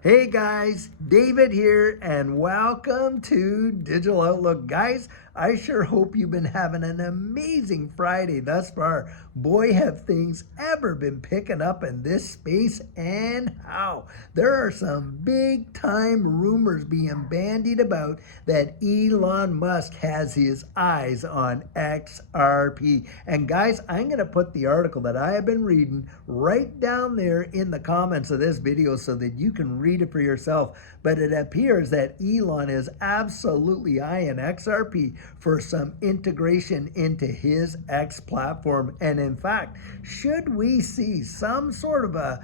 Hey guys, David here, and welcome to Digital Outlook. Guys, I sure hope you've been having an amazing Friday thus far. Boy, have things ever been picking up in this space, and how. There are some big time rumors being bandied about that Elon Musk has his eyes on XRP. And guys, I'm going to put the article that I have been reading right down there in the comments of this video so that you can read it for yourself. But it appears that Elon is absolutely eyeing XRP for some integration into his X platform. And in fact, should we see some sort of a,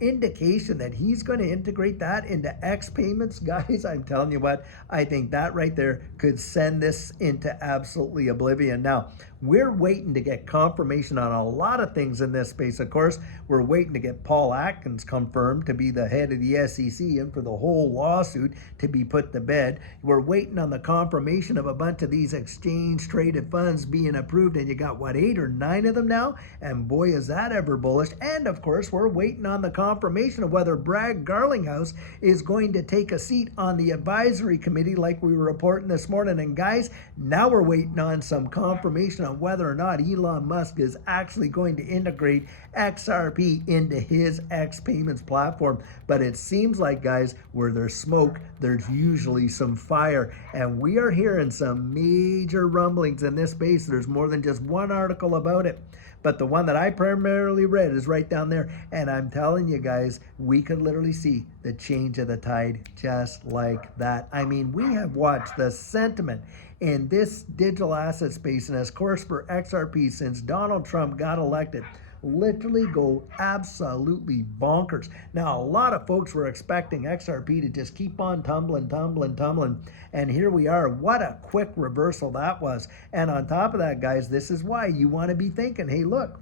indication that he's going to integrate that into X payments, guys, I'm telling you what, I think that right there could send this into absolutely oblivion. Now, we're waiting to get confirmation on a lot of things in this space. Of course, we're waiting to get Paul Atkins confirmed to be the head of the SEC and for the whole lawsuit to be put to bed. We're waiting on the confirmation of a bunch of these exchange-traded funds being approved, and you got, 8 or 9 of them now? And boy, is that ever bullish. And of course, we're waiting on the confirmation of whether Brad Garlinghouse is going to take a seat on the advisory committee like we were reporting this morning. And guys, now we're waiting on some confirmation on whether or not Elon Musk is actually going to integrate XRP into his X payments platform. But it seems like, guys, where there's smoke, there's usually some fire. And we are hearing some major rumblings in this space. There's more than just one article about it. But the one that I primarily read is right down there. And I'm telling you guys, we could literally see the change of the tide just like that. I mean, we have watched the sentiment in this digital asset space, and of course for XRP, since Donald Trump got elected, literally go absolutely bonkers. Now, a lot of folks were expecting XRP to just keep on tumbling, and here we are. What a quick reversal that was. And on top of that, guys, this is why you want to be thinking, hey, look,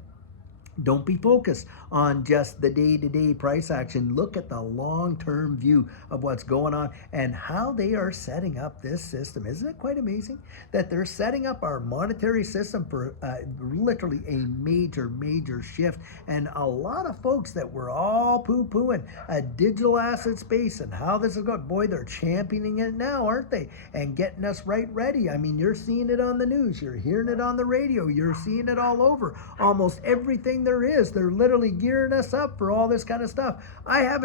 don't be focused on just the day-to-day price action. Look at the long-term view of what's going on and how they are setting up this system. Isn't it quite amazing that they're setting up our monetary system for literally a major shift? And a lot of folks that were all poo-pooing a digital asset space and how this is going, boy, they're championing it now, aren't they? And getting us right ready. I mean, you're seeing it on the news. You're hearing it on the radio. You're seeing it all over. Almost everything there is, they're literally gearing us up for all this kind of stuff. I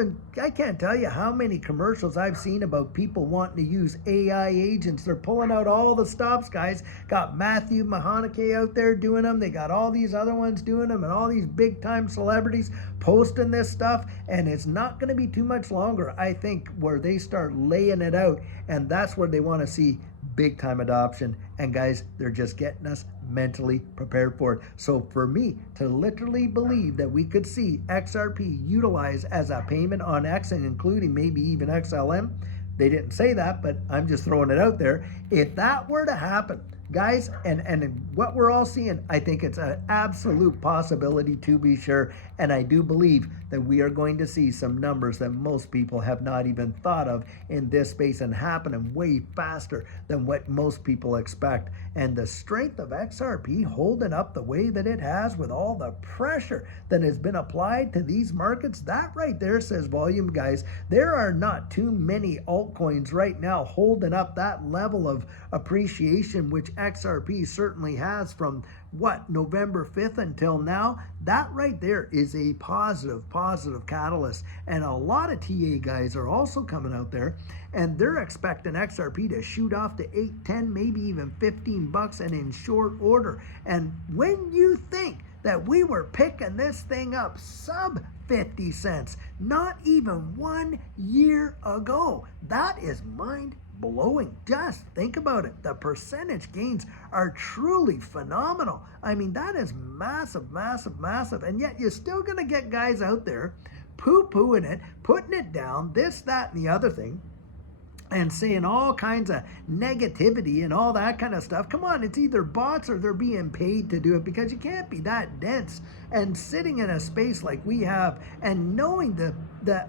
can't tell you how many commercials I've seen about people wanting to use AI agents. They're pulling out all the stops, guys. Got Matthew McConaughey out there doing them. They got all these other ones doing them, and all these big time celebrities posting this stuff. And it's not going to be too much longer, I think, where they start laying it out, and that's where they want to see big time adoption. And guys, they're just getting us mentally prepared for it. So for me to literally believe that we could see XRP utilized as a payment on X, and including maybe even XLM, they didn't say that, but I'm just throwing it out there. If that were to happen, guys, and what we're all seeing, I think it's an absolute possibility, to be sure. And I do believe that we are going to see some numbers that most people have not even thought of in this space, and happening way faster than what most people expect. And the strength of XRP holding up the way that it has, with all the pressure that has been applied to these markets, that right there says volume, guys. There are not too many altcoins right now holding up that level of appreciation, which XRP certainly has from November 5th until now. That right there is a positive catalyst. And a lot of TA guys are also coming out there, and they're expecting XRP to shoot off to 8, 10, maybe even $15, and in short order. And when you think that we were picking this thing up sub 50 cents, not even 1 year ago, that is mind-blowing. Just think about it. The percentage gains are truly phenomenal. I mean, that is massive. And yet you're still going to get guys out there poo-pooing it, putting it down, this, that, and the other thing, and saying all kinds of negativity and all that kind of stuff. Come on, it's either bots or they're being paid to do it, because you can't be that dense and sitting in a space like we have and knowing the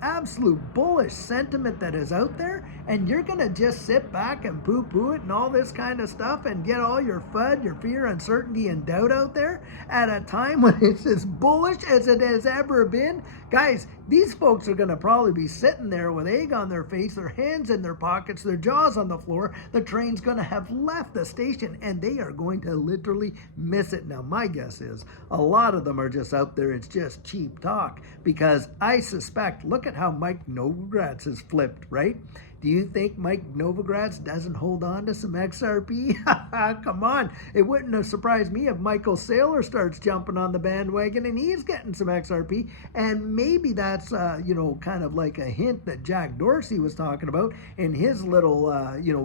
absolute bullish sentiment that is out there, and you're going to just sit back and poo-poo it and all this kind of stuff and get all your FUD, your fear, uncertainty, and doubt out there at a time when it's as bullish as it has ever been. Guys, these folks are going to probably be sitting there with egg on their face, their hands in their pockets, their jaws on the floor. The train's going to have left the station and they are going to literally miss it. Now, my guess is a lot of them are just out there. It's just cheap talk, because I suspect, look at how Mike Novogratz has flipped, right? Do you think Mike Novogratz doesn't hold on to some XRP? Come on. It wouldn't have surprised me if Michael Saylor starts jumping on the bandwagon and he's getting some XRP. And maybe that's, kind of like a hint that Jack Dorsey was talking about in his little,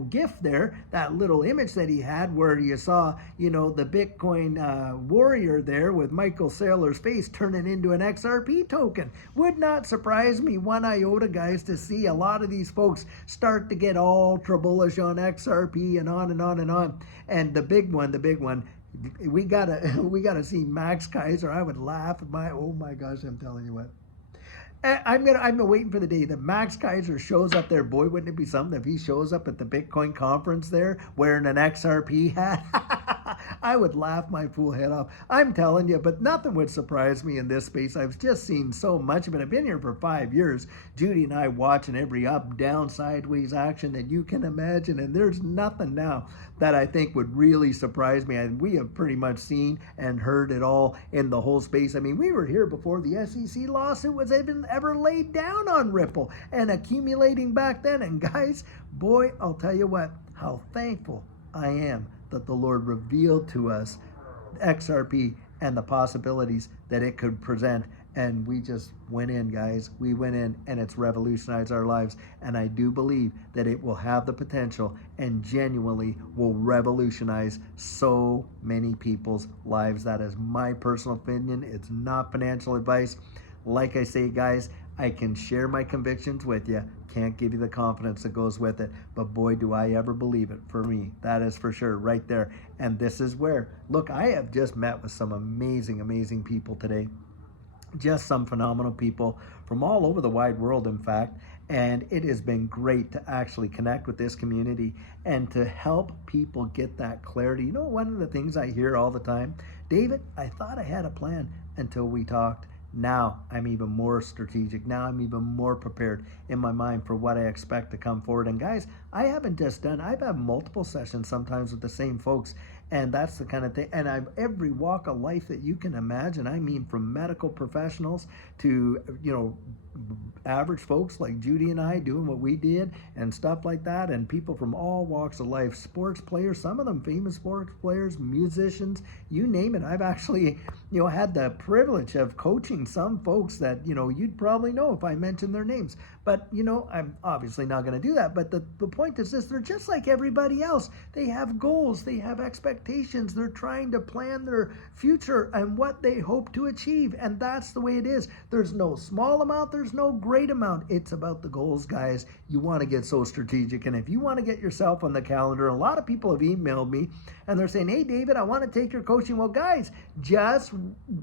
gift there, that little image that he had where you saw, the Bitcoin warrior there with Michael Saylor's face turning into an XRP token. Would not surprise me one iota, guys, to see a lot of these folks start to get ultra bullish on XRP and on and on and on. And the big one, we gotta see Max Kaiser. I would laugh at oh my gosh, I'm telling you what. I've been waiting for the day that Max Kaiser shows up there. Boy, wouldn't it be something if he shows up at the Bitcoin conference there wearing an XRP hat? I would laugh my fool head off. I'm telling you, but nothing would surprise me in this space. I've just seen so much of it. I've been here for 5 years. Judy and I watching every up, down, sideways action that you can imagine, and there's nothing now that I think would really surprise me. And we have pretty much seen and heard it all in the whole space. I mean, we were here before the SEC lawsuit was even ever laid down on Ripple and accumulating back then. And guys, boy, I'll tell you what, how thankful I am that the Lord revealed to us XRP and the possibilities that it could present. And we just went in, guys. We went in, and it's revolutionized our lives. And I do believe that it will have the potential and genuinely will revolutionize so many people's lives. That is my personal opinion. It's not financial advice. Like I say, guys, I can share my convictions with you. Can't give you the confidence that goes with it. But boy, do I ever believe it. For me, that is for sure right there. And this is where, look, I have just met with some amazing, amazing people today. Just some phenomenal people from all over the wide world, in fact. And it has been great to actually connect with this community and to help people get that clarity. You know, one of the things I hear all the time, David, I thought I had a plan until we talked. Now I'm even more strategic. Now I'm even more prepared in my mind for what I expect to come forward. And guys, I've had multiple sessions sometimes with the same folks. And that's the kind of thing. And I've every walk of life that you can imagine. I mean, from medical professionals to, average folks like Judy and I doing what we did and stuff like that. And people from all walks of life, sports players, some of them famous sports players, musicians, you name it. I've actually, had the privilege of coaching some folks that, you'd probably know if I mentioned their names. But, I'm obviously not going to do that. But the point is this, they're just like everybody else. They have goals, they have expectations, they're trying to plan their future and what they hope to achieve. And that's the way it is. There's no small amount, there's no great amount. It's about the goals, guys. You want to get so strategic. And if you want to get yourself on the calendar, a lot of people have emailed me and they're saying, hey, David, I want to take your coaching. Well, guys, just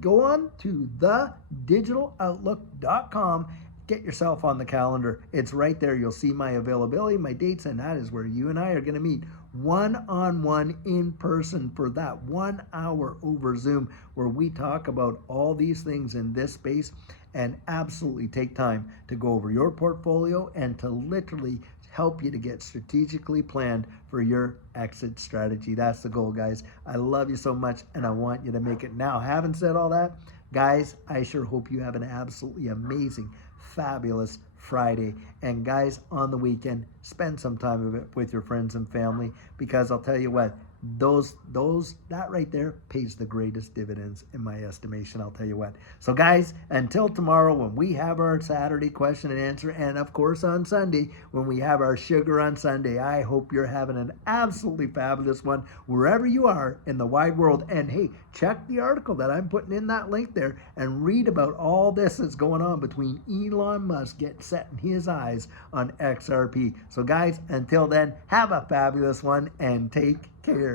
go on to thedigitaloutlook.com. Get yourself on the calendar. It's right there. You'll see my availability, my dates, and that is where you and I are going to meet one-on-one in person for that 1 hour over Zoom, where we talk about all these things in this space and absolutely take time to go over your portfolio and to literally help you to get strategically planned for your exit strategy. That's the goal, guys. I love you so much, and I want you to make it now. Having said all that, guys, I sure hope you have an absolutely amazing, fabulous Friday. And guys, on the weekend, spend some time of it with your friends and family, because I'll tell you what, that right there pays the greatest dividends in my estimation. I'll tell you what. So guys, until tomorrow when we have our Saturday question and answer, and of course on Sunday when we have our sugar on Sunday, I hope you're having an absolutely fabulous one wherever you are in the wide world. And hey, check the article that I'm putting in that link there and read about all this that's going on between Elon Musk setting his eyes on XRP. So guys, until then, have a fabulous one and take care.